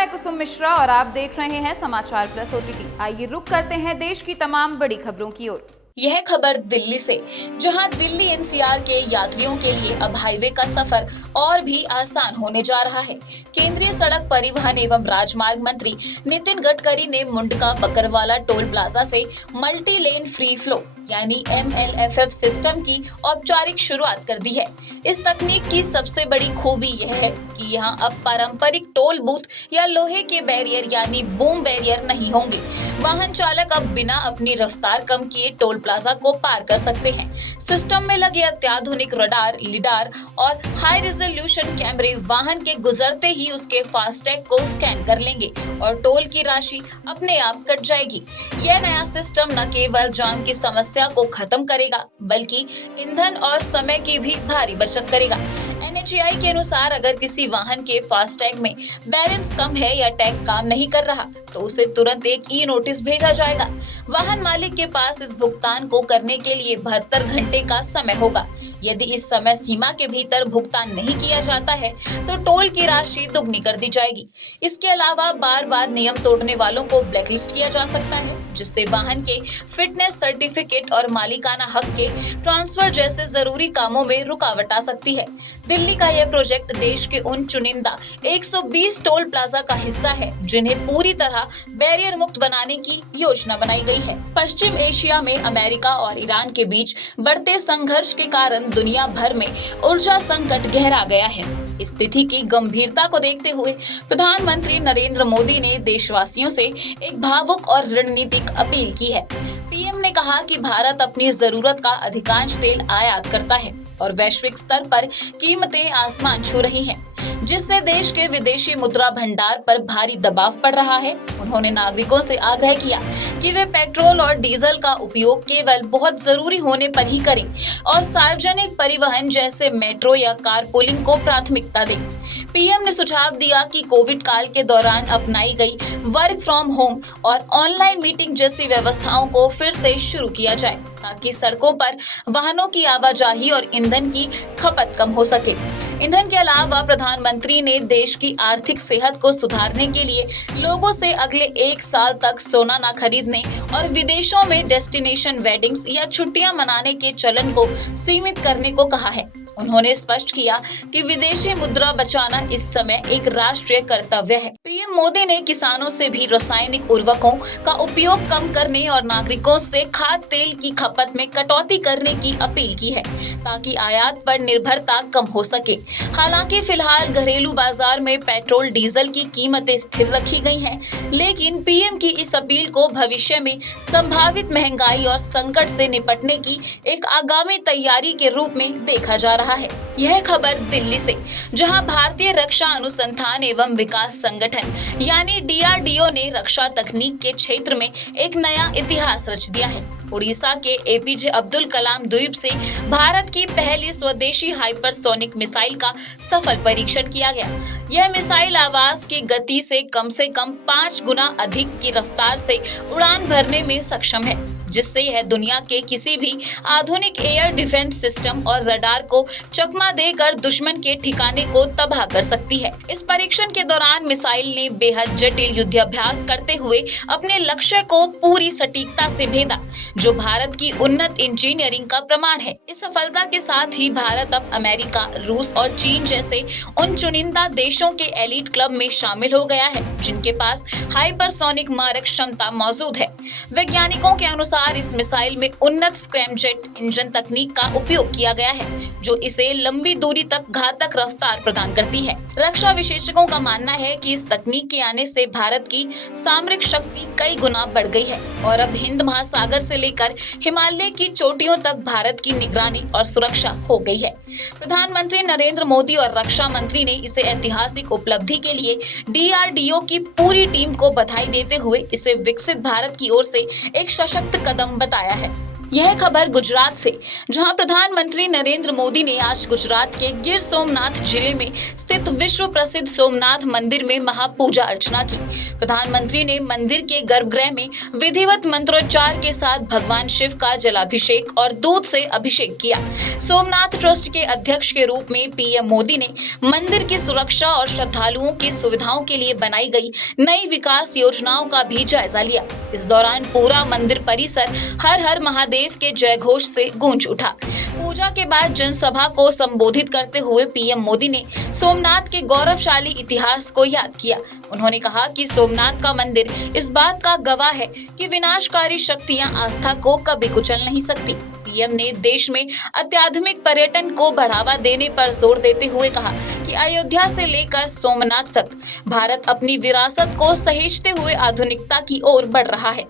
मैं कुसुम मिश्रा और आप देख रहे हैं समाचार प्लस ओटीटी। आइए रुक करते हैं देश की तमाम बड़ी खबरों की ओर। यह खबर दिल्ली से, जहां दिल्ली एनसीआर के यात्रियों के लिए अब हाईवे का सफर और भी आसान होने जा रहा है। केंद्रीय सड़क परिवहन एवं राजमार्ग मंत्री नितिन गडकरी ने मुंडका बकरवाला टोल प्लाजा से मल्टी लेन फ्री फ्लो यानी MLFF सिस्टम की औपचारिक शुरुआत कर दी है। इस तकनीक की सबसे बड़ी खूबी यह है कि यहाँ अब पारंपरिक टोल बूथ या लोहे के बैरियर यानी बूम बैरियर नहीं होंगे। वाहन चालक अब बिना अपनी रफ्तार कम किए टोल प्लाजा को पार कर सकते हैं। सिस्टम में लगे अत्याधुनिक रडार, लिडार और हाई रिजोल्यूशन कैमरे वाहन के गुजरते ही उसके फास्टैग को स्कैन कर लेंगे और टोल की राशि अपने आप कट जाएगी। यह नया सिस्टम न केवल जाम की समस्या को खत्म करेगा बल्कि ईंधन और समय की भी भारी बचत करेगा। NHAI के अनुसार अगर किसी वाहन के फास्टैग में बैलेंस कम है या टैग काम नहीं कर रहा तो उसे तुरंत एक ई-नोटिस भेजा जाएगा। वाहन मालिक के पास इस भुगतान को करने के लिए 72 घंटे का समय होगा। यदि इस समय सीमा के भीतर भुगतान नहीं किया जाता है तो टोल की राशि दुगनी कर दी जाएगी। इसके अलावा बार बार नियम तोड़ने वालों को ब्लैकलिस्ट किया जा सकता है, जिससे वाहन के फिटनेस सर्टिफिकेट और मालिकाना हक के ट्रांसफर जैसे जरूरी कामों में रुकावट आ सकती है। दिल्ली का यह प्रोजेक्ट देश के उन चुनिंदा 120 टोल प्लाजा का हिस्सा है जिन्हें पूरी तरह बैरियर मुक्त बनाने की योजना बनाई गई है। पश्चिम एशिया में अमेरिका और ईरान के बीच बढ़ते संघर्ष के कारण दुनिया भर में ऊर्जा संकट गहरा गया है। इस स्थिति की गंभीरता को देखते हुए प्रधानमंत्री नरेंद्र मोदी ने देशवासियों से एक भावुक और रणनीतिक अपील की है। पीएम ने कहा कि भारत अपनी जरूरत का अधिकांश तेल आयात करता है और वैश्विक स्तर पर कीमतें आसमान छू रही हैं, जिससे देश के विदेशी मुद्रा भंडार पर भारी दबाव पड़ रहा है। उन्होंने नागरिकों से आग्रह किया कि वे पेट्रोल और डीजल का उपयोग केवल बहुत जरूरी होने पर ही करें और सार्वजनिक परिवहन जैसे मेट्रो या कारपूलिंग को प्राथमिकता दें। पीएम ने सुझाव दिया कि कोविड काल के दौरान अपनाई गई वर्क फ्रॉम होम और ऑनलाइन मीटिंग जैसी व्यवस्थाओं को फिर से शुरू किया जाए ताकि सड़कों पर वाहनों की आवाजाही और ईंधन की खपत कम हो सके। ईंधन के अलावा प्रधानमंत्री ने देश की आर्थिक सेहत को सुधारने के लिए लोगों से अगले 1 साल तक सोना न खरीदने और विदेशों में डेस्टिनेशन वेडिंग्स या छुट्टियां मनाने के चलन को सीमित करने को कहा है। उन्होंने स्पष्ट किया कि विदेशी मुद्रा बचाना इस समय एक राष्ट्रीय कर्तव्य है। पीएम मोदी ने किसानों से भी रासायनिक उर्वरकों का उपयोग कम करने और नागरिकों से खाद्य तेल की खपत में कटौती करने की अपील की है ताकि आयात पर निर्भरता कम हो सके। हालांकि फिलहाल घरेलू बाजार में पेट्रोल डीजल की कीमतें स्थिर रखी गई हैं, लेकिन पीएम की इस अपील को भविष्य में संभावित महंगाई और संकट से निपटने की एक आगामी तैयारी के रूप में देखा जा रहा है। यह खबर दिल्ली से, जहां भारतीय रक्षा अनुसंधान एवं विकास संगठन यानी DRDO ने रक्षा तकनीक के क्षेत्र में एक नया इतिहास रच दिया है। उड़ीसा के APJ अब्दुल कलाम द्वीप से भारत की पहली स्वदेशी हाइपरसोनिक मिसाइल का सफल परीक्षण किया गया। यह मिसाइल आवाज की गति से कम 5 गुना अधिक की रफ्तार से उड़ान भरने में सक्षम है, जिससे यह दुनिया के किसी भी आधुनिक एयर डिफेंस सिस्टम और रडार को चकमा देकर दुश्मन के ठिकाने को तबाह कर सकती है। इस परीक्षण के दौरान मिसाइल ने बेहद जटिल युद्धाभ्यास करते हुए अपने लक्ष्य को पूरी सटीकता से भेदा, जो भारत की उन्नत इंजीनियरिंग का प्रमाण है। इस सफलता के साथ ही भारत अब अमेरिका, रूस और चीन जैसे उन चुनिंदा देशों के एलीट क्लब में शामिल हो गया है जिनके पास हाइपरसोनिक मारक क्षमता मौजूद है। वैज्ञानिकों के अनुसार इस मिसाइल में उन्नत स्क्रैमजेट इंजन तकनीक का उपयोग किया गया है, जो इसे लंबी दूरी तक घातक रफ्तार प्रदान करती है। रक्षा विशेषज्ञों का मानना है कि इस तकनीक के आने से भारत की सामरिक शक्ति कई गुना बढ़ गई है और अब हिंद महासागर से लेकर हिमालय की चोटियों तक भारत की निगरानी और सुरक्षा हो गई है। प्रधानमंत्री नरेंद्र मोदी और रक्षा मंत्री ने इसे ऐतिहासिक उपलब्धि के लिए DRDO की पूरी टीम को बधाई देते हुए इसे विकसित भारत की ओर से एक सशक्त कदम बताया है। यह खबर गुजरात से, जहां प्रधानमंत्री नरेंद्र मोदी ने आज गुजरात के गिर सोमनाथ जिले में स्थित विश्व प्रसिद्ध सोमनाथ मंदिर में महापूजा अर्चना की। प्रधानमंत्री ने मंदिर के गर्भगृह में विधिवत मंत्रोच्चार के साथ भगवान शिव का जलाभिषेक और दूध से अभिषेक किया। सोमनाथ ट्रस्ट के अध्यक्ष के रूप में पीएम मोदी ने मंदिर की सुरक्षा और श्रद्धालुओं की सुविधाओं के लिए बनाई गई नई विकास योजनाओं का भी जायजा लिया। इस दौरान पूरा मंदिर परिसर हर हर महादेव के जय घोष से गूंज उठा। पूजा के बाद जनसभा को संबोधित करते हुए पीएम मोदी ने सोमनाथ के गौरवशाली इतिहास को याद किया। उन्होंने कहा कि सोमनाथ का मंदिर इस बात का गवाह है कि विनाशकारी शक्तियां आस्था को कभी कुचल नहीं सकती। पीएम ने देश में अत्याधुनिक पर्यटन को बढ़ावा देने पर जोर देते हुए कहा कि अयोध्या से लेकर सोमनाथ तक भारत अपनी विरासत को सहेजते हुए आधुनिकता की ओर बढ़ रहा है।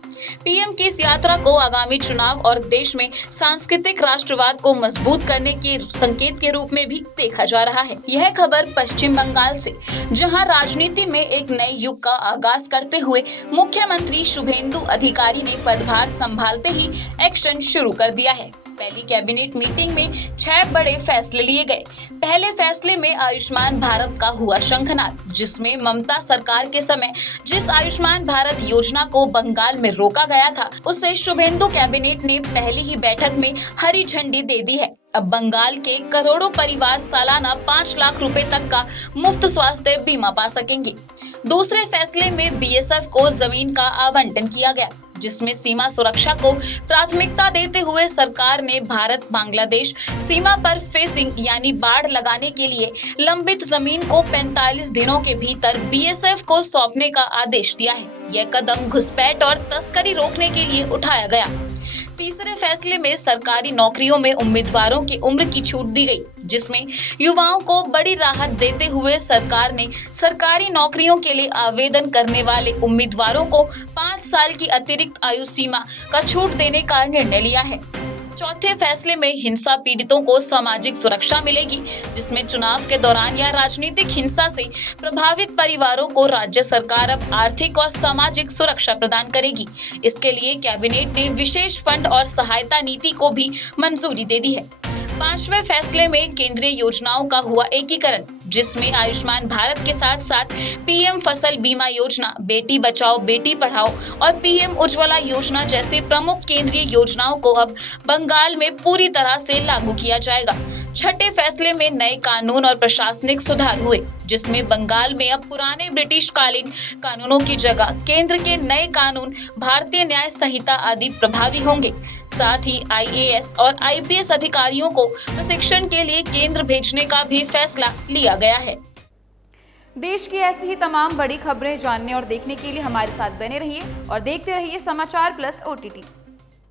पीएम की इस यात्रा को आगामी चुनाव और देश में सांस्कृतिक राष्ट्रवाद को मजबूत करने के संकेत के रूप में भी देखा जा रहा है। यह खबर पश्चिम बंगाल से, जहां राजनीति में एक नए युग का आगाज करते हुए मुख्यमंत्री शुभेंदु अधिकारी ने पदभार संभालते ही एक्शन शुरू कर दिया है। पहली कैबिनेट मीटिंग में 6 बड़े फैसले लिए गए। पहले फैसले में आयुष्मान भारत का हुआ शंखनाद, जिसमें ममता सरकार के समय जिस आयुष्मान भारत योजना को बंगाल में रोका गया था, उसे शुभेंदु कैबिनेट ने पहली ही बैठक में हरी झंडी दे दी है। अब बंगाल के करोड़ों परिवार सालाना 5 लाख रुपए तक का मुफ्त स्वास्थ्य बीमा पा सकेंगे। दूसरे फैसले में बीएसएफ को जमीन का आवंटन किया गया, जिसमें सीमा सुरक्षा को प्राथमिकता देते हुए सरकार ने भारत बांग्लादेश सीमा पर फेंसिंग यानी बाड़ लगाने के लिए लंबित जमीन को 45 दिनों के भीतर बीएसएफ को सौंपने का आदेश दिया है। यह कदम घुसपैठ और तस्करी रोकने के लिए उठाया गया। तीसरे फैसले में सरकारी नौकरियों में उम्मीदवारों की उम्र की छूट दी गई, जिसमें युवाओं को बड़ी राहत देते हुए सरकार ने सरकारी नौकरियों के लिए आवेदन करने वाले उम्मीदवारों को 5 साल की अतिरिक्त आयु सीमा का छूट देने का निर्णय लिया है। चौथे फैसले में हिंसा पीड़ितों को सामाजिक सुरक्षा मिलेगी, जिसमें चुनाव के दौरान या राजनीतिक हिंसा से प्रभावित परिवारों को राज्य सरकार अब आर्थिक और सामाजिक सुरक्षा प्रदान करेगी। इसके लिए कैबिनेट ने विशेष फंड और सहायता नीति को भी मंजूरी दे दी है। पांचवें फैसले में केंद्रीय योजनाओं का हुआ एकीकरण, जिसमें आयुष्मान भारत के साथ साथ पीएम फसल बीमा योजना, बेटी बचाओ बेटी पढ़ाओ और पीएम उज्ज्वला योजना जैसे प्रमुख केंद्रीय योजनाओं को अब बंगाल में पूरी तरह से लागू किया जाएगा। छठे फैसले में नए कानून और प्रशासनिक सुधार हुए, जिसमें बंगाल में अब पुराने ब्रिटिश कालीन कानूनों की जगह केंद्र के नए कानून, भारतीय न्याय संहिता आदि प्रभावी होंगे। साथ ही आईएएस और आईपीएस अधिकारियों को प्रशिक्षण के लिए केंद्र भेजने का भी फैसला लिया गया है। देश की ऐसी ही तमाम बड़ी खबरें जानने और देखने के लिए हमारे साथ बने रहिए और देखते रहिए समाचार प्लस OTT।